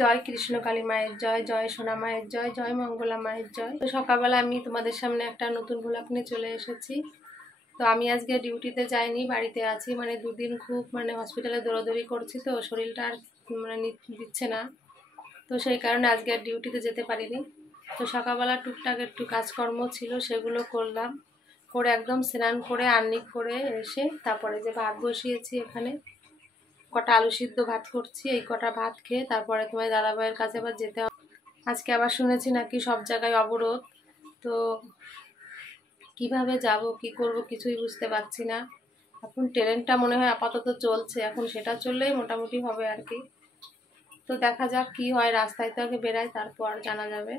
জয় কৃষ্ণকালী মায়ের জয়, জয় সোনা মায়ের জয়, জয় মঙ্গলা মায়ের জয়। তো সকালবেলা আমি তোমাদের সামনে একটা নতুন ভ্লগ নিয়ে চলে এসেছি। তো আমি আজকে ডিউটিতে যাইনি, বাড়িতে আছি। মানে দুদিন খুব হসপিটালে দৌড়াদৌড়ি করছি, তো শরীরটা আর দিচ্ছে না। তো সেই কারণে আজকে আর ডিউটিতে যেতে পারিনি। তো সকালবেলা টুকটাক একটু কাজকর্ম ছিল, সেগুলো করলাম। করে একদম স্নান করে আর্নিক করে এসে তারপরে যে ভাত বসিয়েছি, এখানে কটা আলু সিদ্ধ ভাত করছি। এই কটা ভাত খেয়ে তারপরে তোমার দাদাভাইয়ের কাছে আবার যেতে হবে। আজকে আবার শুনেছি নাকি সব জায়গায় অবরোধ। তো কিভাবে যাব, কি করব কিছুই বুঝতে পারছি না। এখন ট্রেনটা মনে হয় আপাতত চলছে, এখন সেটা চললেই মোটামুটি হবে আর কি। তো দেখা যাক কি হয়, রাস্তায় তো আগে বেরাই, তারপর জানা যাবে।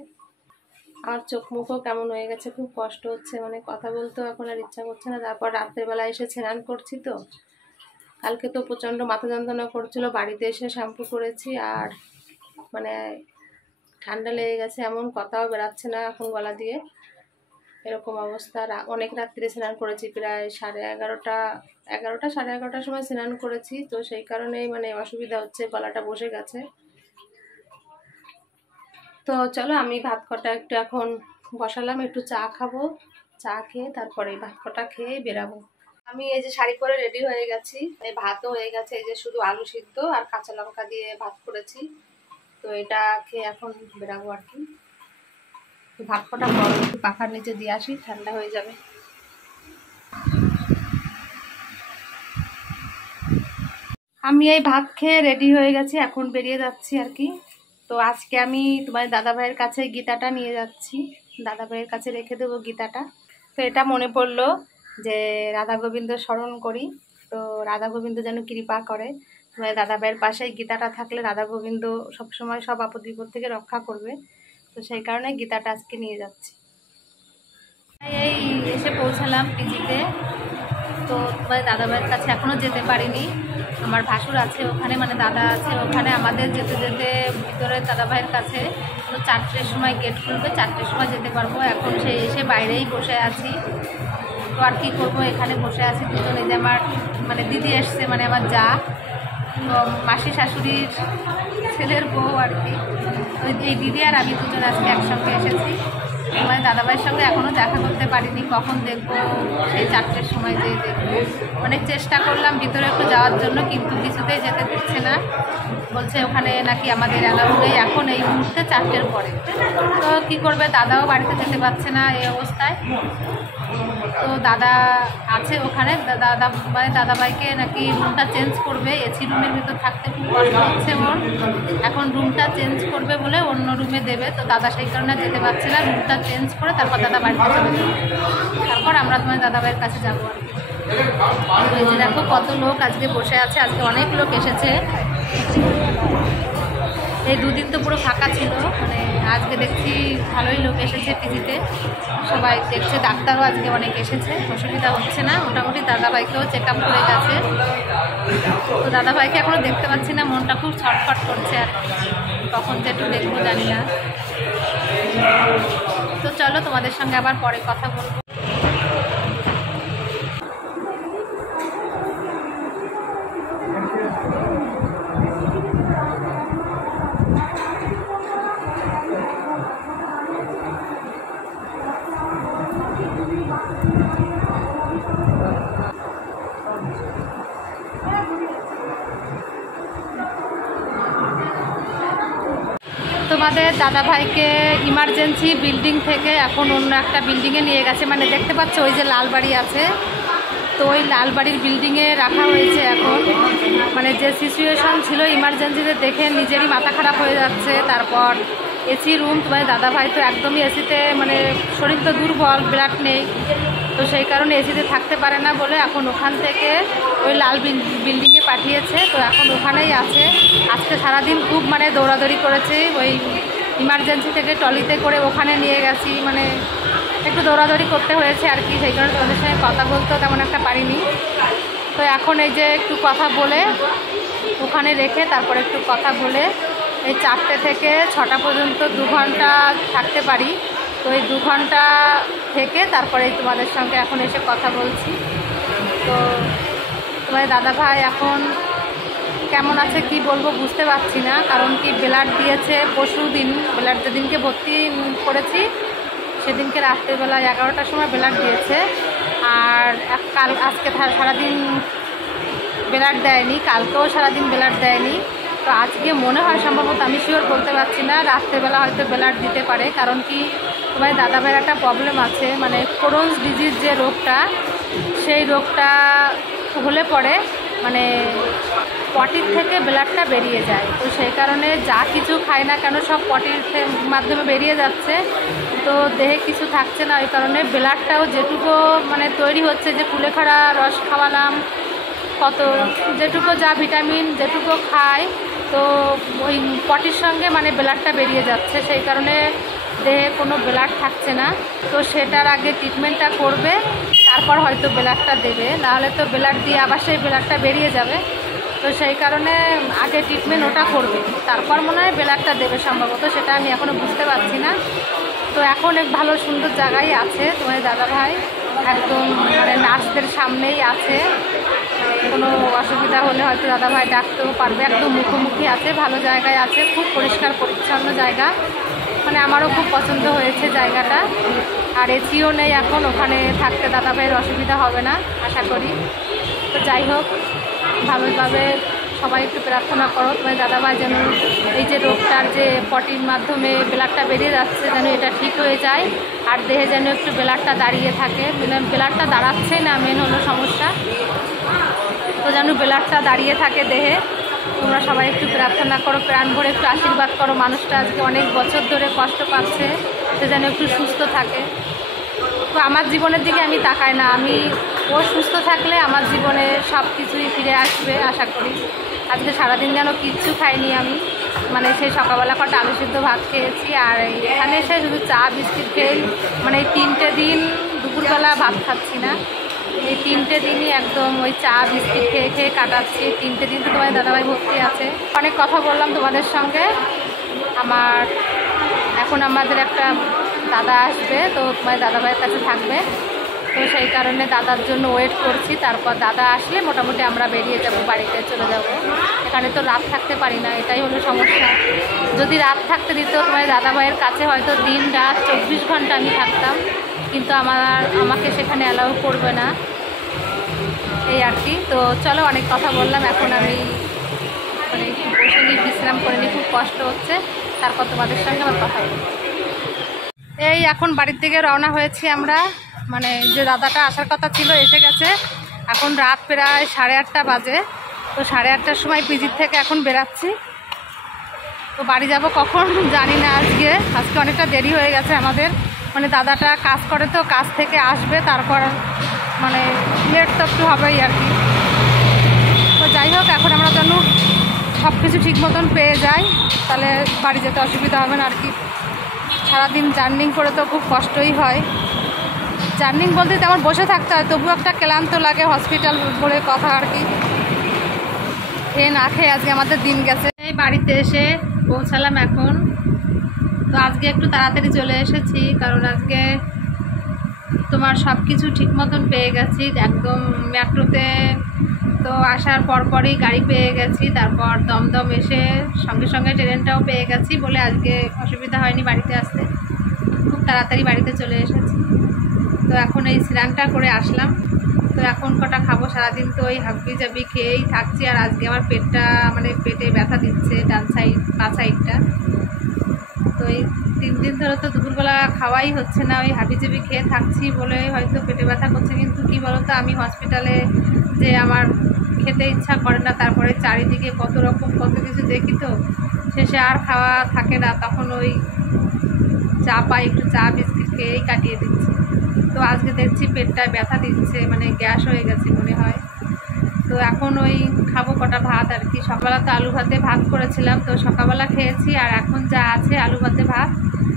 আমার চোখ মুখও কেমন হয়ে গেছে, খুব কষ্ট হচ্ছে, কথা বলতেও এখন আর ইচ্ছা করছে না। তারপর রাত্রেবেলা এসে স্নান করছি। তো কালকে তো প্রচণ্ড মাথা যন্ত্রণা করছিল, বাড়িতে এসে শ্যাম্পু করেছি আর ঠান্ডা লেগে গেছে, এমন কথাও বেরাচ্ছে না এখন গলা দিয়ে, এরকম অবস্থা। অনেক রাত্রে স্নান করেছি, প্রায় 11:30 সাড়ে 11টার সময় স্নান করেছি। তো সেই কারণেই অসুবিধা হচ্ছে, গলাটা বসে গেছে। তো চলো আমি ভাত কটা একটু এখন বসালাম, একটু চা খাবো। চা খেয়ে তারপরে ভাত কটা খেয়ে বেরাবো। আমি এই যে শাড়ি পরে রেডি হয়ে গেছি, এই ভাতও হয়ে গেছে। এই যে শুধু আলু সিদ্ধ আর কাঁচা লঙ্কা দিয়ে ভাত করেছি। তো এটা খেয়ে এখন বেরাবো আর কি। ভাত কটা গরম একটু পাখার নিচে দিয়ে আসি, ঠান্ডা হয়ে যাবে। আমি এই ভাত খেয়ে রেডি হয়ে গেছি, এখন বেরিয়ে যাচ্ছি আর কি। তো আজকে আমি তোমার দাদাভাইয়ের কাছে গীতাটা নিয়ে যাচ্ছি, দাদাভাইয়ের কাছে রেখে দেবো গীতাটা। তো এটা মনে পড়লো যে রাধা গোবিন্দ স্মরণ করি, তো রাধা গোবিন্দ যেন কৃপা করে। তোমার দাদাভাইয়ের পাশে গীতাটা থাকলে রাধা গোবিন্দ সবসময় সব আপদ বিপদ থেকে রক্ষা করবে। তো সেই কারণে গীতাটা আজকে নিয়ে যাচ্ছি। এই এসে পৌঁছালাম পিজিতে। তো তোমার দাদাভাইয়ের কাছে এখনও যেতে পারিনি, আমার ভাসুর আছে ওখানে, দাদা আছে ওখানে। আমাদের যেতে যেতে ভিতরে দাদাভাইয়ের কাছে তো 4টের সময় গেট খুলবে, 4টের সময় যেতে পারবো। এখন সেই এসে বাইরেই বসে আছি। তো আর কী করবো, এখানে বসে আছি দুজন। এই যে আমার দিদি এসছে, আমার যা, তো মাসি শাশুড়ির ছেলের বউ আর কি। এই দিদি আর আমি দুজন আজকে একসঙ্গে এসেছি। দাদাভাইয়ের সঙ্গে এখনও দেখা করতে পারিনি, কখন দেখবো সেই 4টের সময় যেয়ে দেখবো। অনেক চেষ্টা করলাম ভিতরে একটু যাওয়ার জন্য, কিন্তু কিছুতেই যেতে দিচ্ছে না। বলছে ওখানে নাকি আমাদের অ্যালাউ নেই এখন এই মুহূর্তে 4টের পরে। তো কী করবে, দাদাও বাড়িতে যেতে পারছে না এই অবস্থায়। তো দাদা আছে ওখানে, দাদাভাইকে নাকি রুমটা চেঞ্জ করবে, এসি রুমের ভিতর থাকতে খুব কষ্ট হচ্ছে ওর। এখন রুমটা চেঞ্জ করবে বলে অন্য রুমে দেবে। তো দাদা সেই কারণে যেতে পারছে না, রুমটা চেঞ্জ করে তারপর দাদা বাড়িতে চলে যাবে। তারপর আমরা তোমার দাদাভাইয়ের কাছে যাবো আর কি। এই যে দেখো কত লোক আজকে বসে আছে, আজকে অনেক লোক এসেছে। এই দুদিন তো পুরো ফাঁকা ছিল, আজকে দেখছি ভালোই লোক এসেছে পিজিতে, সবাই দেখছে। ডাক্তারও আজকে অনেক এসেছে, অসুবিধা হচ্ছে না মোটামুটি। দাদাভাইকেও চেক আপ করে গেছে। তো দাদাভাইকে এখনও দেখতে পাচ্ছি না, মনটা খুব ছটফট করছে আর কখন যে একটু দেখবো জানি না। তো চলো তোমাদের সঙ্গে আবার পরে কথা বলবো। তোমাদের দাদাভাইকে ইমার্জেন্সি বিল্ডিং থেকে এখন অন্য একটা বিল্ডিংয়ে নিয়ে গেছে। দেখতে পাচ্ছ ওই যে লাল বাড়ি আছে, তো ওই লাল বাড়ির বিল্ডিংয়ে রাখা হয়েছে এখন। যে সিচুয়েশন ছিল ইমার্জেন্সিতে দেখে নিজেরই মাথা খারাপ হয়ে যাচ্ছে। তারপর এসি রুম, তোমার দাদাভাই তো একদমই এসিতে শরীর তো দুর্বল, ব্লাড নেই, তো সেই কারণে এসিতে থাকতে পারে না বলে এখন ওখান থেকে ওই লাল বিল্ডিংয়ে পাঠিয়েছে। তো এখন ওখানেই আছে। আজকে সারাদিন খুব দৌড়াদৌড়ি করেছে, ওই ইমার্জেন্সি থেকে ট্রলিতে করে ওখানে নিয়ে গেছি, একটু দৌড়াদৌড়ি করতে হয়েছে আর কি। সেই কারণে তোমাদের সঙ্গে কথা বলতেও তেমন একটা পারিনি। তো এখন এই যে একটু কথা বলে ওখানে রেখে তারপরে একটু কথা বলে এই 4টে থেকে 6টা পর্যন্ত 2 ঘন্টা থাকতে পারি। তো এই 2 ঘন্টা থেকে তারপরে তোমাদের সঙ্গে এখন এসে কথা বলছি। তো তোমার দাদাভাই এখন কেমন আছে কি বলবো বুঝতে পারছি না, কারণ কি ব্লাড দিয়েছে পরশু দিন, ব্লাড যেদিনকে ভর্তি করেছি সেদিনকে রাত্রেবেলা 11টার সময় ব্লাড দিয়েছে। আর আজকে সারাদিন ব্লাড দেয়নি, কালকেও সারাদিন ব্লাড দেয়নি। তো আজকে মনে হয় সম্ভবত, আমি শিওর বলতে পারছি না, রাত্রেবেলা হয়তো ব্লাড দিতে পারে। কারণ কি তোমার দাদা ভাইয়ের একটা প্রবলেম আছে, মানে ক্রোনস ডিজিজ যে রোগটা, সেই রোগটা হলে পরে মানে পটির থেকে ব্লাডটা বেরিয়ে যায়। তো সেই কারণে যা কিছু খায় না কেন সব পটির মাধ্যমে বেরিয়ে যাচ্ছে, তো দেহে কিছু থাকছে না। ওই কারণে ব্লাডটাও যেটুকু মানে তৈরি হচ্ছে, যে কুলেখাড়া রস খাওয়ালাম কত, যেটুকু যা ভিটামিন যেটুকু খায়, তো ওই পটির সঙ্গে মানে ব্লাডটা বেরিয়ে যাচ্ছে, সেই কারণে দেহে কোনো ব্লাড থাকছে না। তো সেটার আগে ট্রিটমেন্টটা করবে, তারপর হয়তো ব্লাডটা দেবে, নাহলে তো ব্লাড দিয়ে আবার সেই ব্লাডটা বেরিয়ে যাবে। তো সেই কারণে আগে ট্রিটমেন্ট ওটা করবে, তারপর মনে হয় ব্লাডটা দেবে সম্ভবত, সেটা আমি এখনও বুঝতে পারছি না। তো এখন এক ভালো সুন্দর জায়গায় আছে তোমার দাদাভাই, একদম মানে নার্সদের সামনেই আছে, কোনো অসুবিধা হলে হয়তো দাদাভাই ডাকতেও পারবে, একদম মুখোমুখি আছে, ভালো জায়গায় আছে, খুব পরিষ্কার পরিচ্ছন্ন জায়গা, মানে আমারও খুব পছন্দ হয়েছে জায়গাটা। আর এসিও নেই এখন, ওখানে থাকতে দাদাভাইয়ের অসুবিধা হবে না আশা করি। তো যাই হোক, ভালোভাবে সবাই একটু প্রার্থনা করো তোমার দাদাভাই যেন এই যে রোগটার যে পটির মাধ্যমে ব্লাডটা বেরিয়ে যাচ্ছে যেন এটা ঠিক হয়ে যায়, আর দেহে যেন একটু ব্লাডটা দাঁড়িয়ে থাকে, ব্লাডটা দাঁড়াচ্ছে না মেন হলো সমস্যা, তো যেন ব্লাডটা দাঁড়িয়ে থাকে দেহে। তোমরা সবাই একটু প্রার্থনা করো, প্রাণ ভরে একটু আশীর্বাদ করো, মানুষটা আজকে অনেক বছর ধরে কষ্ট পাচ্ছে, সে যেন একটু সুস্থ থাকে। তো আমার জীবনের দিকে আমি তাকাই না, আমি ও সুস্থ থাকলে আমার জীবনে সব কিছুই ফিরে আসবে আশা করি। আজকে সারাদিন যেন কিচ্ছু খাইনি আমি, মানে সেই সকালবেলা কটা আলু সিদ্ধ ভাত খেয়েছি, আর এখানে এসে শুধু চা বিস্কিট খেয়ে, মানে এই 3টে দিন দুপুরবেলা ভাত খাচ্ছি না, এই 3টে দিনই একদম ওই চা বিস্কিট খেয়ে খেয়ে কাটাচ্ছি। 3টে দিন তো তোমার দাদাভাই ভর্তি আছে। অনেক কথা বললাম তোমাদের সঙ্গে। এখন আমাদের একটা দাদা আসবে, তো তোমার দাদাভাইয়ের কাছে থাকবে, তো সেই কারণে দাদার জন্য ওয়েট করছি। তারপর দাদা আসলে মোটামুটি আমরা বেরিয়ে যাব, বাড়িতে চলে যাব। এখানে তো রাত থাকতে পারি না, এটাই হলো সমস্যা। যদি রাত থাকতে দিত তোমার দাদাভাইয়ের কাছে, হয়তো দিন রাত 24 ঘন্টা আমি থাকতাম, কিন্তু আমাকে সেখানে অ্যালাউ করবে না, এই আর কি। তো চলো, অনেক কথা বললাম, এখন আমি মানে বসে নিয়ে বিশ্রাম করে নিই, খুব কষ্ট হচ্ছে, তারপর তোমাদের সঙ্গে আমার কথা বলবো। এই এখন বাড়ির দিকে রওনা হয়েছি আমরা, মানে যে দাদাটা আসার কথা ছিল এসে গেছে। এখন রাত প্রায় 8:30 বাজে, তো 8:30টার সময় পিজির থেকে এখন বেরাচ্ছি। তো বাড়ি যাব কখন জানি না, আজকে অনেকটা দেরি হয়ে গেছে আমাদের, মানে দাদাটা কাজ করে, তো কাজ থেকে আসবে, তারপর মানে লেট তো একটু হবেই আর কি। তো যাই হোক, এখন আমরা যেন সব কিছু ঠিক মতন পেয়ে যাই, তাহলে বাড়ি যেতে অসুবিধা হবে না আর কি। সারাদিন জার্নিং করে তো খুব কষ্টই হয়, জার্নিং বলতে তেমন বসে থাকতে হয়, তবু একটা ক্লান্ত লাগে, হসপিটাল বলে কথা আর কি। খেয়ে না খেয়ে আজকে আমাদের দিন গেছে। এই বাড়িতে এসে পৌঁছালাম এখন। তো আজকে একটু তাড়াতাড়ি চলে এসেছি, কারণ আজকে তোমার সব কিছু ঠিক মতন পেয়ে গেছি, একদম মেট্রোতে তো আসার পরপরই গাড়ি পেয়ে গেছি, তারপর দমদম এসে সঙ্গে সঙ্গে ট্রেনটাও পেয়ে গেছি বলে আজকে অসুবিধা হয়নি বাড়িতে আসতে, খুব তাড়াতাড়ি বাড়িতে চলে এসেছি। তো এখন এই স্নানটা করে আসলাম, তো এখন কটা খাবো, সারাদিন তো ওই হাবি জাবি খেয়েই থাকছি। আর আজকে আমার পেটটা মানে পেটে ব্যথা দিচ্ছে, ডান সাইড পা সাইডটা। তো এই 3 দিন ধরে তো দুপুরবেলা খাওয়াই হচ্ছে না, ওই হাবি জাবি খেয়ে থাকছি বলে হয়তো পেটে ব্যথা করছে। কিন্তু কী বলো তো, আমি হসপিটালে যে আমার খেতে ইচ্ছা করে না, তারপরে চারিদিকে কত রকম কত কিছু দেখি, তো শেষে আর খাওয়া থাকে না, তখন ওই চা পাই, একটু চা বিস্কিট খেয়েই কাটিয়ে দিচ্ছি। তো আজকে দেখছি পেটটা ব্যথা দিচ্ছে, মানে গ্যাস হয়ে গেছে মনে হয়। তো এখন ওই খাবো কটা ভাত আর কি। সকালবেলা তো আলু ভাতে ভাত করেছিলাম, তো সকালবেলা খেয়েছি, আর এখন যা আছে আলু ভাতে ভাত,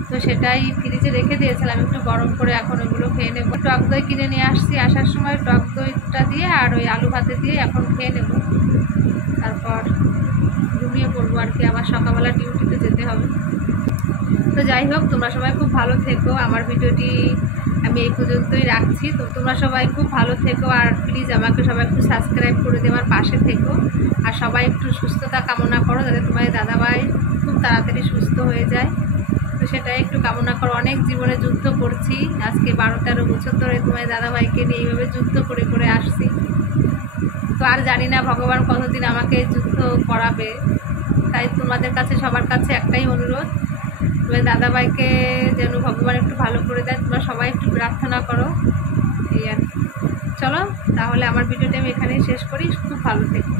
তো সেটাই ফ্রিজে রেখে দিয়েছিলাম একটু গরম করে, এখন ওগুলো খেয়ে নেব। টক দই কিনে নিয়ে আসছি, আসার সময় টক দইটা দিয়ে আর ওই আলু ভাতে দিয়ে এখন খেয়ে নেব, তারপর ঘুমিয়ে পড়বো আর কি, আবার সকালবেলা ডিউটিতে যেতে হবে। তো যাই হোক, তোমরা সবাই খুব ভালো থেকো। আমার ভিডিওটি আমি এই পর্যন্তই রাখছি। তো তোমরা সবাই খুব ভালো থেকো, আর প্লিজ আমাকে সবাই একটু সাবস্ক্রাইব করে দিয়ে আমার পাশে থেকো, আর সবাই একটু সুস্থতা কামনা করো যাতে তোমাদের দাদাভাই খুব তাড়াতাড়ি সুস্থ হয়ে যায়। তো সেটাই একটু কামনা করো। অনেক জীবনে যুদ্ধ করছি, আজকে 12-13 বছর ধরে তোমাদের দাদাভাইকে নিয়ে এইভাবে যুদ্ধ করে করে আসছি। তো আর জানি না ভগবান কতদিন আমাকে যুদ্ধ করাবে। তাই তোমাদের কাছে সবার কাছে একটাই অনুরোধ, তোমাদের দাদাভাইকে যেন ভগবান একটু ভালো করে দেয়, তোমরা সবাই একটু প্রার্থনা করো। এই আর চলো তাহলে আমার ভিডিওটা আমি এখানেই শেষ করি। খুব ভালো থেকো।